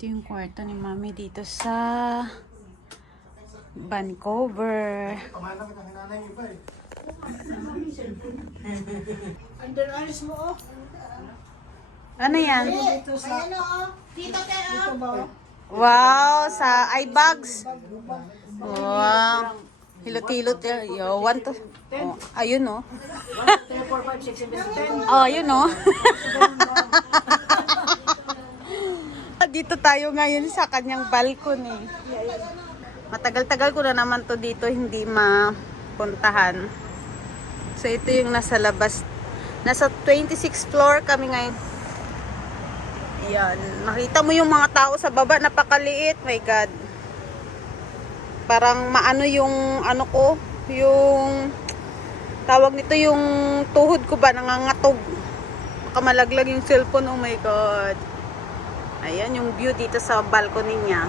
Ito yung kwarto ni Mami dito sa Vancouver. Under eyes mo, oh. Ano yan? Dito sa... Ayan o, dito kayo. Dito ba? Wow, sa eye bags. Wow. Hilot-hilot. Yo, one to. Oh, ayun oh. 3, 4, 5, 6, 7, 10. Oh, ayun oh. Dito tayo ngayon sa kanyang balcony. Matagal-tagal ko na naman to dito hindi mapuntahan. So ito yung nasa labas. Nasa 26th floor kami ngayon. Yan. Nakita mo yung mga tao sa baba, napakaliit. My God. Parang maano yung ano ko, yung tawag nito yung tuhod ko ba, nangangatog. Baka malaglag yung cellphone. Oh my God. Ayan yung view dito sa balcony niya.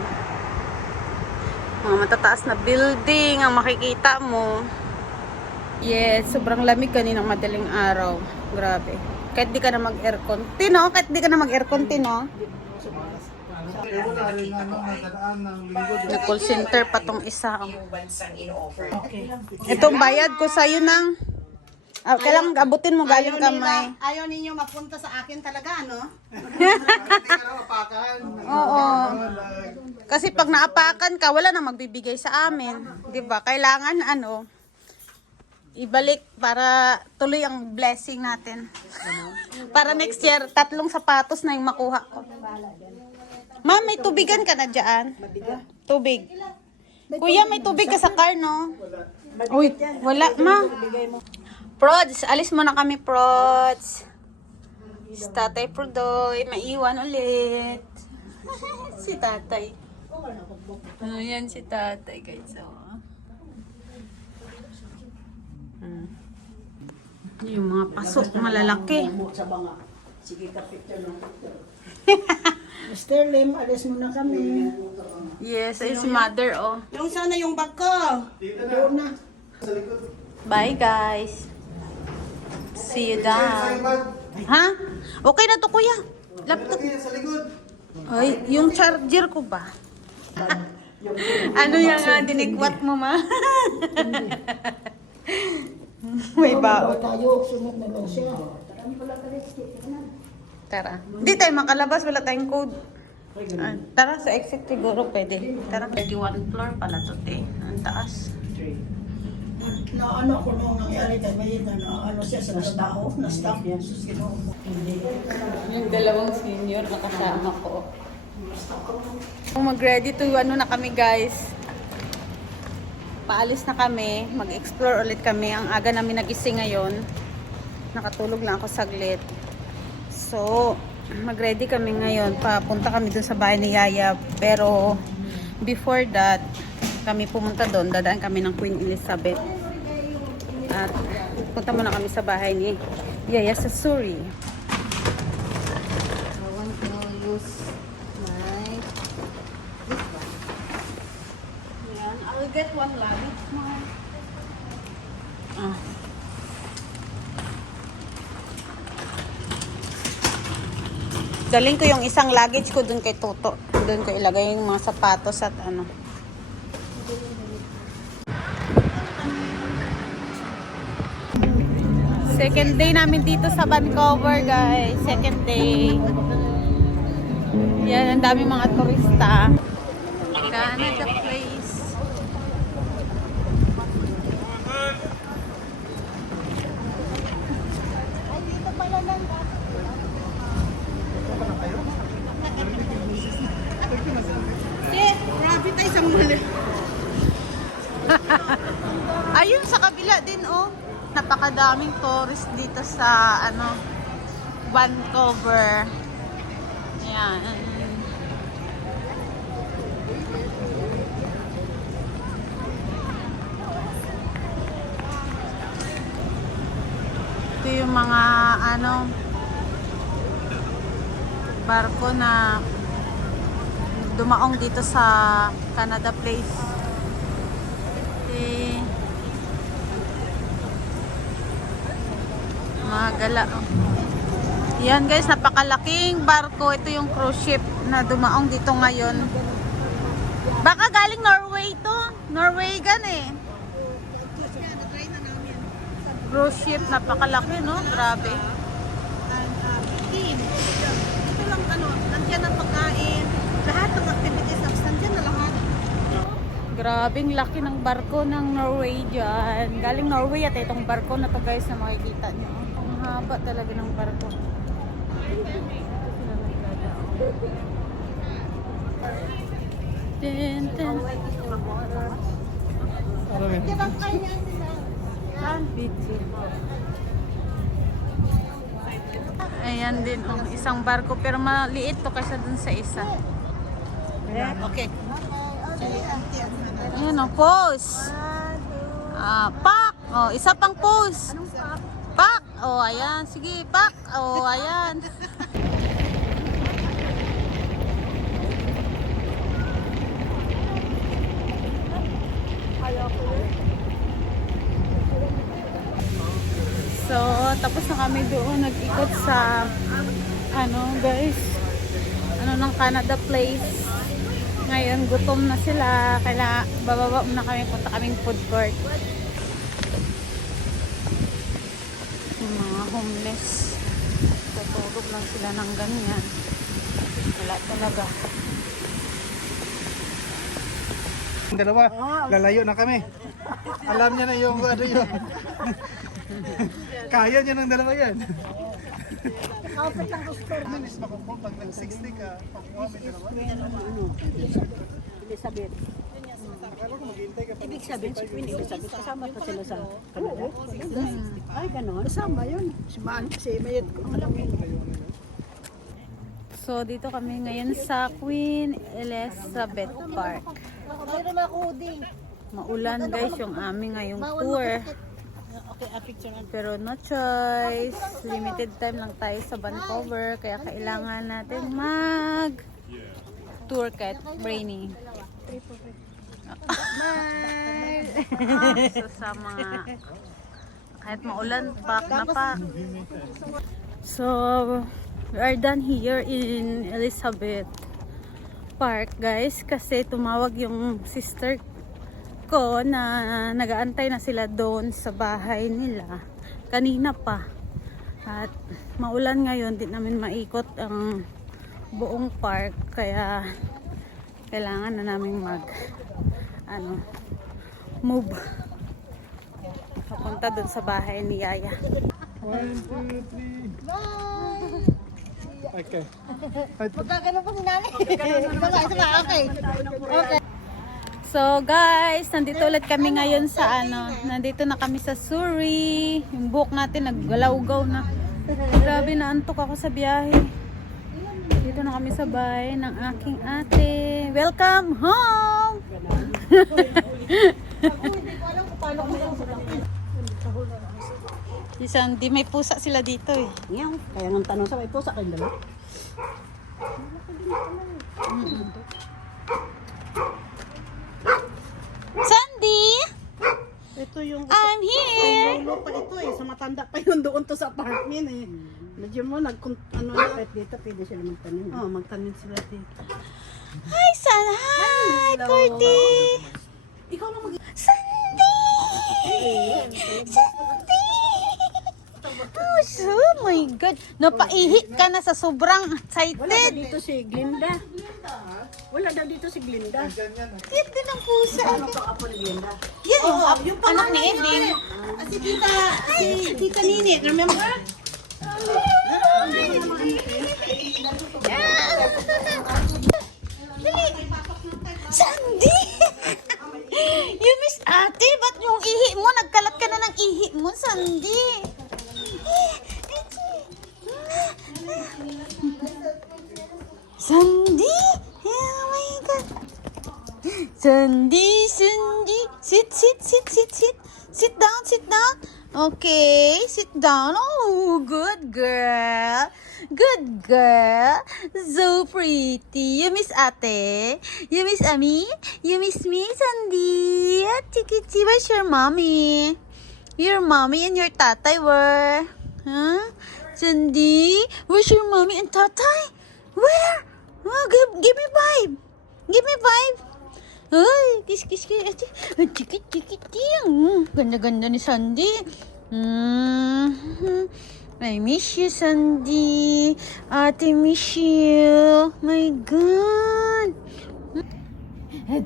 Mga matataas na building ang makikita mo. Yes, sobrang lamig kaninang madaling araw. Grabe. Kahit di ka na mag-aircon. Tino, kahit di ka na mag-aircon, Tino. Nag-call center pa tong isa. Itong bayad ko sa'yo ng... kailangan abutin mo galing kamay. Ayaw ninyo mapunta sa akin talaga, no? Oo. Kasi pag naapakan ka, wala na magbibigay sa amin. 'Di ba? Kailangan ano, ibalik para tuloy ang blessing natin. Para next year, 3 sapatos na yung makuha ko. Ma'am, may tubigan ka na dyan? Tubig. Kuya, may tubig ka sa car, no? Uy, wala, ma. Prods, alis mo na kami, Prods. Si Tatay Prodoy, maiwan ulit. Si Tatay. Ayan si Tatay, guys. Yung mga pasok, malalaki. Sige, kapit yun. Mr. Lim, alis mo na kami. Yes, ay si Mother, oh. Yung sana yung bag ko. Doon na. Bye, guys. See you down. Ha? Okay na to, kuya. Laptop. Ay, yung charger ko ba? Ano yung dinikwat mo, ma? May bao. Tayo, sunod na lang siya. Tara. Hindi tayo makalabas. Wala tayong code. Tara, sa exit siguro pwede. Tara. 31 floor pala to, te. Ang taas. Na ano ko nung nangyari tayo, na ano siya sa nastaho, na-stop yan, sus ginoo mo. Yung dalawang senior na kasama ko. Mag-ready to ano na kami, guys. Paalis na kami. Mag-explore ulit kami. Ang aga namin nagising ngayon. Nakatulog lang ako saglit. So, mag-ready kami ngayon. Papunta kami dun sa bahay ni Yaya. Pero, before that, kami pumunta doon. Dadaan kami ng Queen Elizabeth. At punta muna kami sa bahay ni Yaya sa Surrey. I want to use my this one. Yan. I'll get one luggage more. Daling ko yung isang luggage ko dun kay Toto. Dun ko ilagay yung mga sapatos at ano. Second day namin dito sa Vancouver, guys. Second day. Yan, ang dami mga turista. Canada Place. Grabe tayo sa muli. Ayun, sa kabila din, oh. Napakadaming tourist dito sa, ano, Vancouver. Ayan. Ito yung mga, ano, barko na dumaong dito sa Canada Place. Okay. Mga gala. Yan guys, napakalaking barko. Ito yung cruise ship na dumaong dito ngayon. Baka galing Norway to. Norwegian eh. Cruise ship, napakalaki no? Grabe. Ito lang ano, nandiyan ang pagkain. Lahat ng activities, nandiyan na lahat. Grabing laki ng barko ng Norwegian. Galing Norway at itong barko na to guys na makikita nyo. Ang haba talaga ng barko. Tin, tin. Ayan din ang isang barko pero maliit to kaysa dun sa isa. Okay. Ayan o, pose. Pak. Oh, isa pang pose. Pak. Oh, ayan. Sige, pak. Oh, ayan. So, tapos na kami doon nag-ikot sa ano, guys. Ano ng Canada Place. Ngayon, gutom na sila. Kaya bababa muna kami. Punta kaming food court. Yung mga homeless. Tutulog lang sila ng ganyan. Wala talaga. Dalawa, lalayo na kami. Alam niya na yung ano yun. Kaya niya ng dalawa yan. Manis makukuha pag nag-60 ka, pakuha may dalawa. Elizabeth. Ibig sabihin si Queen Elizabeth kasama pa sila sa Canada? Ay, gano'n. Kasama yun. Si Mayet ko. So, dito kami ngayon sa Queen Elizabeth Park. Maulan guys yung aming ngayong tour. Pero no choice. Limited time lang tayo sa Vancouver. Kaya kailangan natin mag tour kahit rainy. So, sa mga kahit maulan, pak na pak. So, we are done here in Elizabeth Park guys. Kasi tumawag yung sister ko na nagaantay na sila doon sa bahay nila kanina pa at maulan ngayon, di namin maikot ang buong park kaya kailangan na namin move papunta doon sa bahay ni Yaya. 1, 2, 3. Bye! Okay. Magkagano pa si nanay. Okay. Okay. So guys, nandito ulit kami ngayon sa nandito na kami sa Surrey. Yung buhok natin naggalaw-gaw na. Grabe na antok ako sa biyahe. Dito na kami sa bahay ng aking ate. Welcome home! Isang di may pusa sila dito eh. Ngayon, kaya nang tanong sa may pusa kayong dalawa. Sandy! Ito yung I'm here! lolo pa ito eh. Sa matanda pa yun doon to sa apartment eh. Medyo mo ano na. Kahit dito, pwede sila magtanim. Oh, magtanim sila dito. Hi, San! Hi, Cordy! Ikaw na mag- Sandy! Sandy! Oh my God! Napaihi ka na sa sobrang Wala excited. dito si Glinda. Wala daw dito si Glinda. Cute din ang pusa. Ano ka apo ni Glinda? Yan yung anak ni Edin. Si Tita Nini, remember? Sandy! You miss ate? Ba't yung ihi mo? Nagkalat ka na ng ihi mo, Sandy. Sandy! Oh my God! Sandy! Sandy! Sit, sit, sit, sit, sit. Sit down, sit down. Okay, sit down. Oh, good girl. Good girl. So pretty. You miss ate? You miss Ami? You miss me, Sandy? Tiki, where's your mommy? Your mommy and your tatay were? Huh? Sandy, where's your mommy and tatay? Where? Oh, give me five. Give me five. Ay, kiss. Ate, chikit. Ganda-ganda ni Sandy. I miss you, Sandy. Ate, miss you. My God.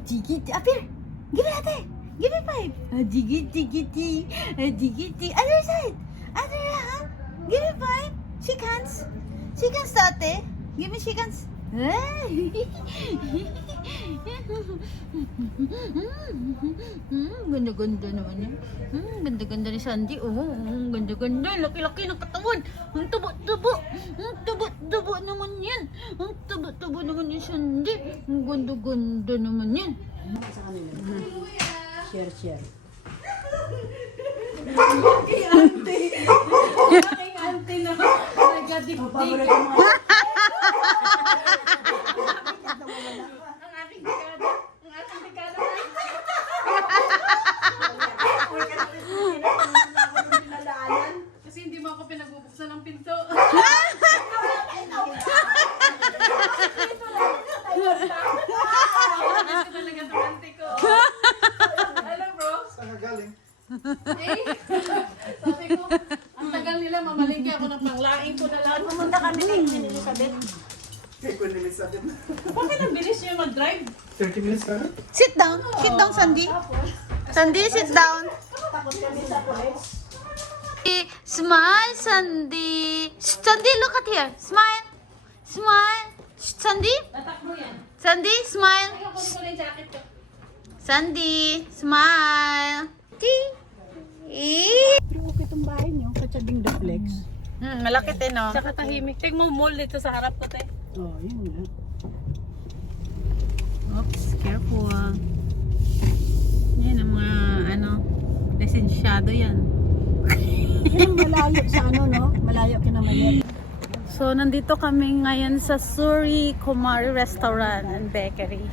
Digiti. Apir. Give me ate. Give me five. Digiti. Other side. Other hand. Give me five. Shake hands. Shake hands, ate. Give me shake hands. Ganda-ganda naman yan. Ganda-ganda ni Sandy. Oh, ganda-ganda. Laki-laki ng katawan. Ang tubo-tubo. Ang tubo-tubo naman yan. Ang tubo-tubo naman ni Sandy. Ang ganda-ganda naman yan. Share. Auntie na. Nagadik-dik. Kasi hindi mo ako pinagbubuksan ng pinto. Talaga itong auntie ko. Alam bro? Saan ka galing? Sabi ko, ang tagal nila, mamalingki ako ng panglaing ko na lang. Pumunta kami kay Queen Elizabeth. Kay Queen Elizabeth. Bakit ang bilis niyo mag-drive? 30 minutes ka na? Sit down. Sit down, Sandy. Sandy, sit down. Takot kami sa police. Smile, Sandy. Sandy, look at here. Smile. Sandy. Tatakbo yan. Sandy, smile. Ayoko ko yung jacket ko. Sandy, smile. Pero okay itong bahay niyo, katsabing duplex. Malaki din, no? Tsaka tahimik. Tingnan mo mall dito sa harap ko, te. Oh, yun nga. Oops, careful. Yan ang mga, lisensyado yan. Yan malayo sa no? Malayo kinamalyan. So, nandito kami ngayon sa Suri Kumari Restaurant and Bakery.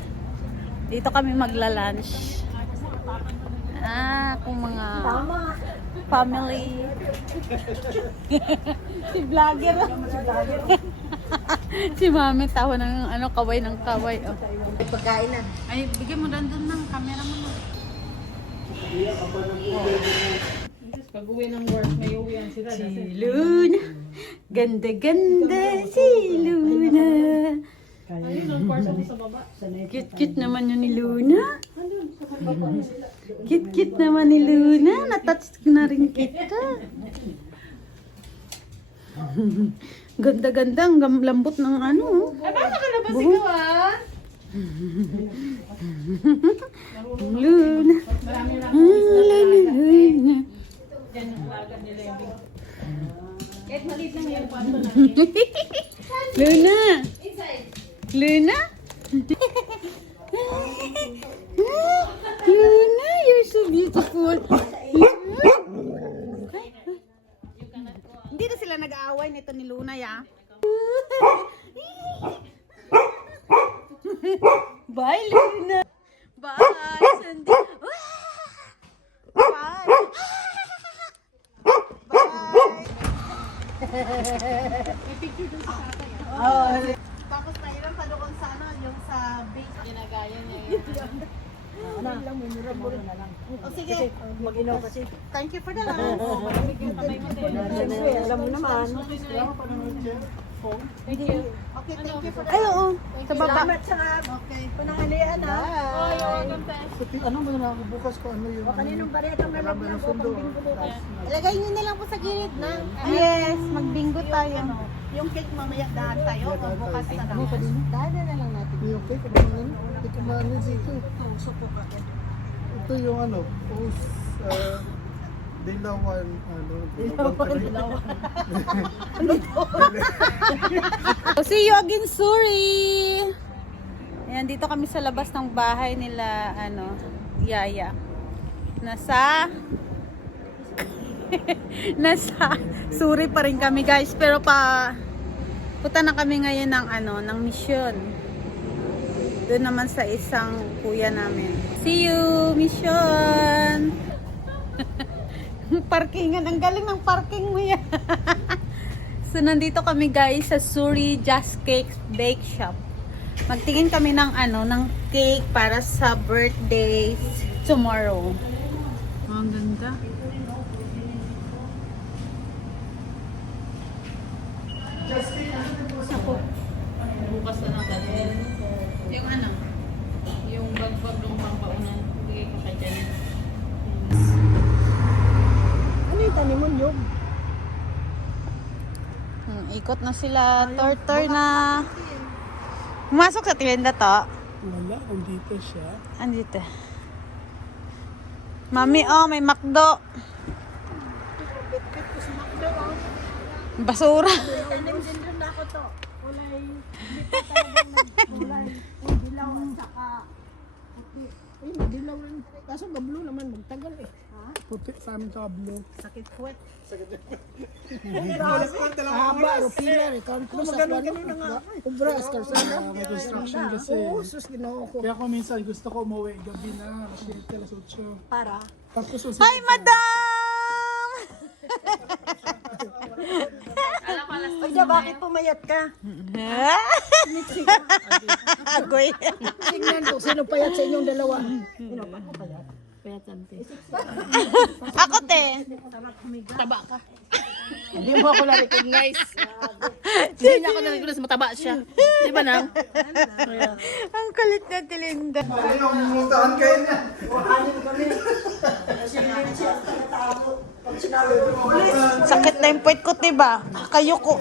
Dito kami magla-lunch. Kung mga family. Si vlogger. Si mami tawa ng kaway ng kaway. Oh. Pagkain na. Ay, bigyan mo doon ng camera mo. Pag uwi ng work, may uwi yan sila. Si Luna. Ganda-ganda si Luna. Ayun, ang kwarto mo sa baba. Cute-cute naman yun ni Luna. Cute-cute naman ni Luna. Natouch na rin kita. Ganda-ganda. Ang lambot ng ano. Ay, baka ka na ba sigaw, ah? Luna. Marami lang. Luna. Diyan yung alaga nila yung big. Kahit maliit lang yung kwarto na. Luna. Luna? Luna, you're so beautiful. Hindi na sila nag-aaway nito ni Luna, ya. Bye, Luna. Bye, Sandy. Bye. May picture dun sa tatay, ah. Tapos nailan pa doon sa yung sa base. Ginagaya niya yun. O sige, Mag-inaw kasi. thank you for the lunch. Siyempre, alam mo naman. Thank you. Okay, thank you for the lunch. Ay, oo. Sa baba. Salamat sa panangalian ha. Oh, you're welcome, te. Ano ba na ako bukas ko? Ano yung... Kaninong baretang nalagyan ko pang bingo bukas. Ilagay niyo na lang po sa gilid na. Yes, magbingo tayo. Yung cake mamaya dahan tayo. Bukas na lang. Dada na lang natin. Yung cake, ano? Hindi ko maalis dito. Ito yung ano, post, Dilawan, Dilawan. See you again, Suri! Ayan, dito kami sa labas ng bahay nila, Yaya. Nasa Suri pa rin kami, guys. Pero punta na kami ngayon ng mission. Doon naman sa isang kuya namin. See you, mission! Parkingan. Ang galing ng parking mo yan. So, nandito kami guys sa Suri Just Cakes Bake Shop. Magtingin kami ng ng cake para sa birthday tomorrow. Ang ganda. Bukas na lang kasi. Yung yung bagbag ng pampaunang bigay ko kay Janet. Ano yung tanim mo, Nyog? Ikot na sila. Tour na. Pumasok sa tinda to. Wala, andito siya. Andito. Mami, oh, may McDo. Basura. Tanim din rin ako to. Kulay, hindi pa talagang kulay. Dilaw at saka puti. Uy, madilaw rin. Kaso gablo naman, magtagal eh. Puti sa amin sa blue. Sakit puwet. Haba, rupila, rekanto sa kwano. Ubra, eskarsada. May construction kasi. Oo, sus, ginawa ko. Kaya ako minsan gusto ko umuwi gabi na. Kasi alas 8. Para? Tapos susunod. Hi, madam! Ay, ja, bakit pumayat ka? Agoy. Tingnan ko, sino payat sa inyong dalawa? Sino pa ko payat? Payat ante. Ako, te. Taba ka. Hindi mo ako na-recognize. Hindi niya ako na-recognize. Mataba siya. Di ba nang? Ang kulit na tilinda. Ayun, multahan kayo niya. Anim kami. Siya, tao. Pag sinabi ko, ulit. Sakit na yung puwet ko, diba? Kayo ko.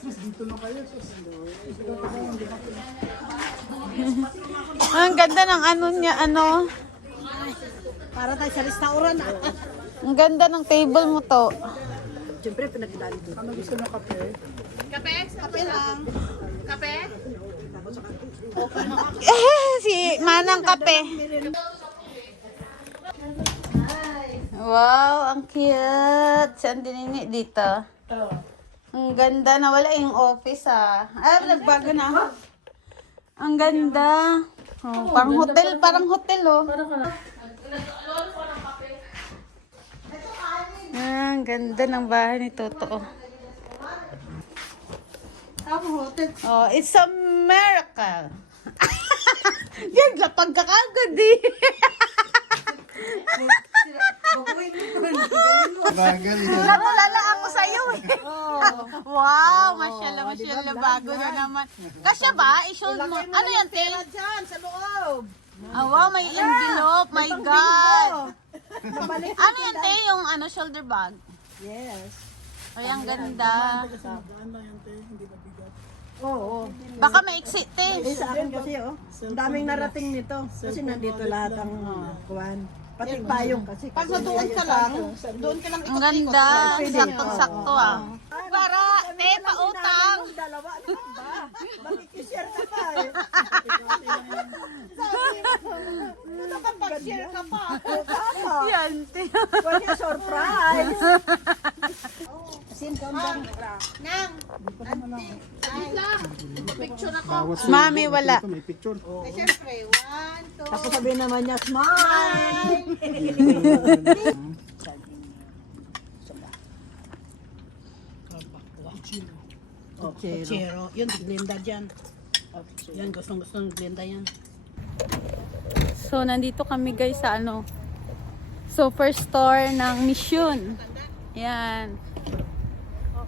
Dito na kayo. Ang ganda ng niya, Para tayo sa restaurant. Ang ganda ng table mo to. Siyempre, pinagdali doon. Ano gusto ng kape? Kape? Kape lang. Kape? Si Manang Kape. Wow, ang cute. Saan dinini dito? Ang ganda na wala yung office nagbago na. Ang ganda. Oh, parang hotel oh. Ang ganda ng bahay ni Toto. Oh, it's a miracle. Yan, lapag ka kagad eh. Bagal yun. Natulala ako sa'yo eh. Wow, masyala, bago na naman. Kasya ba? I-show mo. Ano yan, te? Diyan, sa loob. Wow, may envelope. My God. Ano yan, te? Yung shoulder bag. Yes. Ay, ang ganda. Gaan lang yan, te. Hindi mabigat. Oo. Baka maiksi, te. Sa akin kasi, ang daming narating nito. Kasi nandito lahat ang kuwan. Pati payong kasi. Pag sa doon ka lang, doon ka lang Ang ganda. Saktong-sakto Para, te, pautang. Dalawa, ano ba? Makikishare ka pa eh. Nakapag-share ka pa. Yan, te. Pwede surprise. Sin ka ba? Nang, lang. Picture ako. Mami, wala. May picture. Eh, syempre, 1, 2, Tapos sabihin naman niya, smile. Chero. Yun, Glenda dyan. Yan, gustong-gusto ng Glenda yan. So, nandito kami guys sa super store ng Mission. Yan.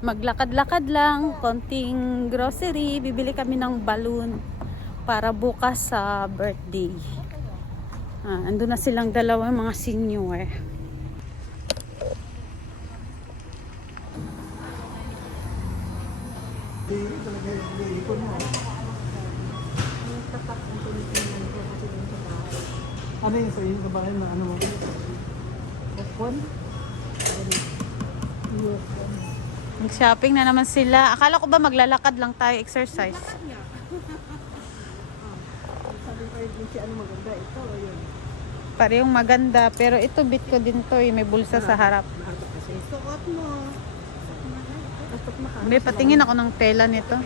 Maglakad-lakad lang, konting grocery, bibili kami ng balloon para bukas sa birthday. Andun na silang dalawa mga senior. Ano yung sa inyo sa bahay na ano mo? Mag-shopping na naman sila. Akala ko ba maglalakad lang tayo, exercise? Parehong maganda, pero ito bit ko din to, may bulsa sa harap. Suot mo. May patingin ako ng tela nito.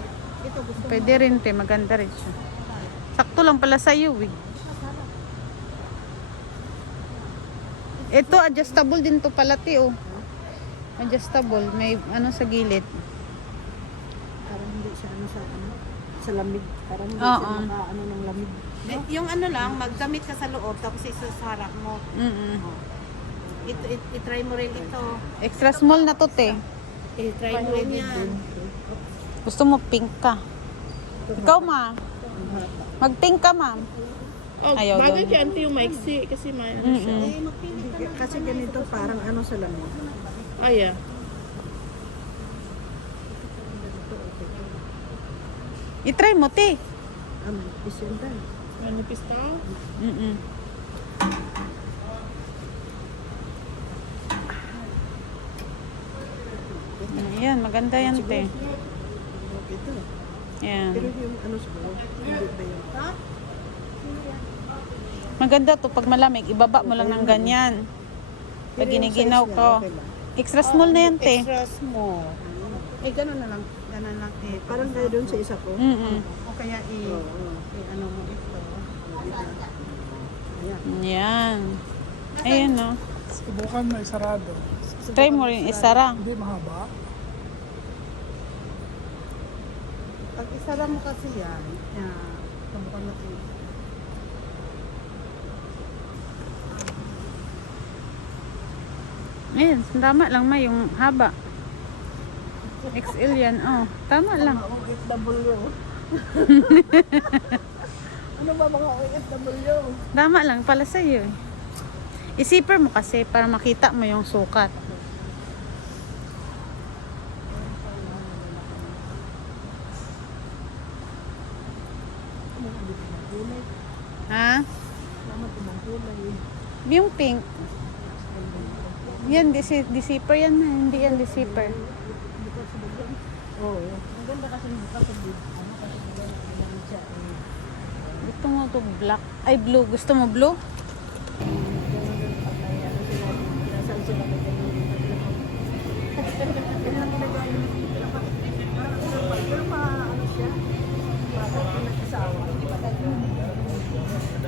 Pwede rin, te, maganda rin siya. Sakto lang pala sa iyo, eh. Ito, adjustable din to pala, te, oh. Adjustable. May ano sa gilid. Parang hindi siya sa lamig. Parang hindi Oo. siya ng lamig. Yung ano lang, magdamit ka sa loob, tapos isusarap mo. I-try mo rin ito. Extra small na to, te. I-try mo rin yan. Gusto mo pink ka. Ikaw, ma. Mag-pink ka, ma'am. Oh, Ayaw bagay daw. kay auntie yung maiksi kasi may ano siya. Kasi ganito parang sa lamig. Ah, yeah. I-try mo, te. Isyenta. Manipis ka? Ayan, maganda yan, te. Ito. Yan. Pero yung siguro, hindi ba yun? Maganda to. Pag malamig, ibaba mo lang ng ganyan. Pag Pero yung giniginaw size ko. niya, okay lang. Extra small na yan, te. Extra small. Eh, gano'n na lang. Gano'n lang. Parang tayo doon sa isa ko. O kaya Oo. ano mo ito. Yan. Ayan, no. Subukan mo isarado. Try mo rin isara. Hindi mahaba. Pag isara mo kasi yan, subukan natin. Ayan, tama lang, ma. Yung haba. XL yan. Oh, tama lang. OFW. Ano ba mga OFW? Tama lang pala sa'yo eh. I-zipper mo kasi para makita mo yung sukat. Ha? Yung pink. Yan, di-zipper yan. Hindi yan di-zipper. Oo. Ang ganda kasi kasi siya. Gusto mo to black? Ay, blue. Gusto mo blue?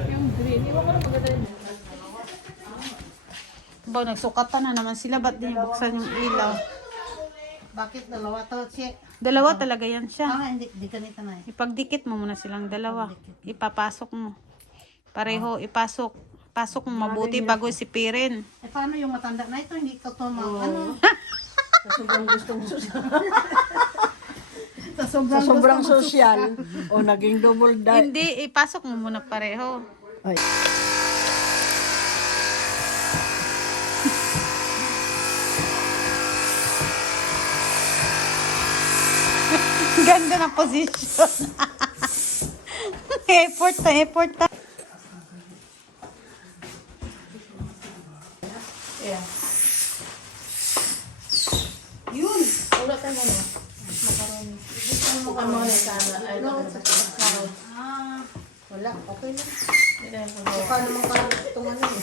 Yung green, iwan ko na maganda yun. Ba, nagsukatan na naman sila. Ba't di buksan yung ilaw? Bakit dalawa to? Dalawa talaga yan siya. Hindi ganito na eh. Ipagdikit mo muna silang dalawa. Ipapasok mo. Pareho, ipasok. Pasok mo mabuti bago isipirin. Eh, paano yung matanda na ito? Hindi ko to ano? Sa sobrang gustong social. Sa Sa sobrang social. O naging double die. Hindi, ipasok mo muna pareho. Ay. Ganda ng position. Effort na, effort na. Yun! Ulat tayo ano? Macaroni. Bukan mo na sana. Wala, okay lang. Mukha naman parang itong ano eh.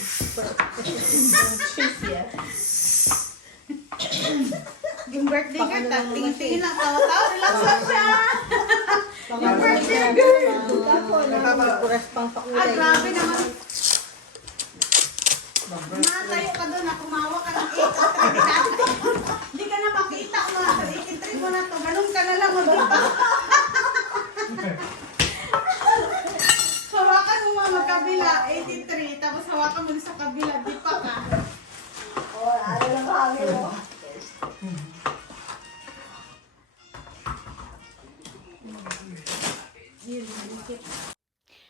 Cheese yan. Yung birthday girl, tingin-tingin lang, tawa-tawa, relax lang siya. Yung birthday girl. Nagpapakuras pang pakulay. Ah, grabe naman. Natayo ka doon, kumawa ka ng 8 Hindi ka na makita, mga 83 mo na to. Ganun ka na lang, magkita. Hawakan mo mga magkabila, 83. Tapos hawakan mo sa kabila, di pa ka. Ano lang kami mo?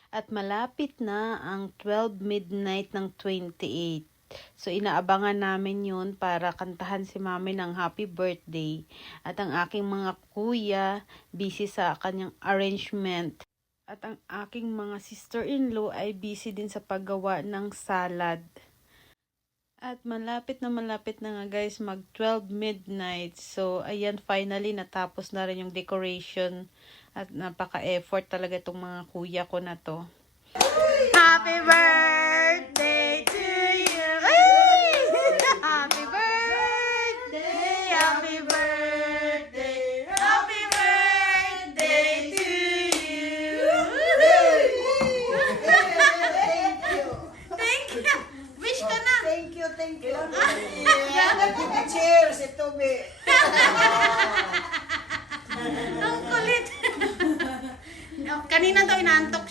At malapit na ang 12 midnight ng 28. So inaabangan namin yun para kantahan si mami ng happy birthday. At ang aking mga kuya busy sa kanyang arrangement. At ang aking mga sister-in-law ay busy din sa paggawa ng salad. At malapit na nga guys mag 12 midnight. So ayan, finally natapos na rin yung decoration. At napaka-effort talaga itong mga kuya ko na to. Happy birthday to you! Happy birthday! Happy birthday! Happy birthday to you! Thank you! Wish ka na! Thank you. Cheers! Ito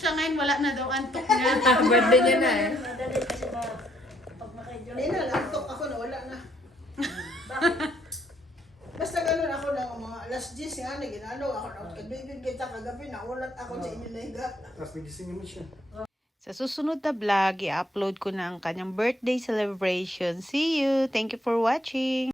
sa ngayon, wala na daw antok niya. Birthday niya na eh. Madali kasi pag makaidyo. Hindi na, lantok ako na wala na. Basta ganun ako ng mga alas 10 nga na ginano ako na kabibig kita kagabi na ulat ako sa inyo na higa. Tapos nagising naman siya. Sa susunod na vlog, i-upload ko na ang kanyang birthday celebration. See you! Thank you for watching!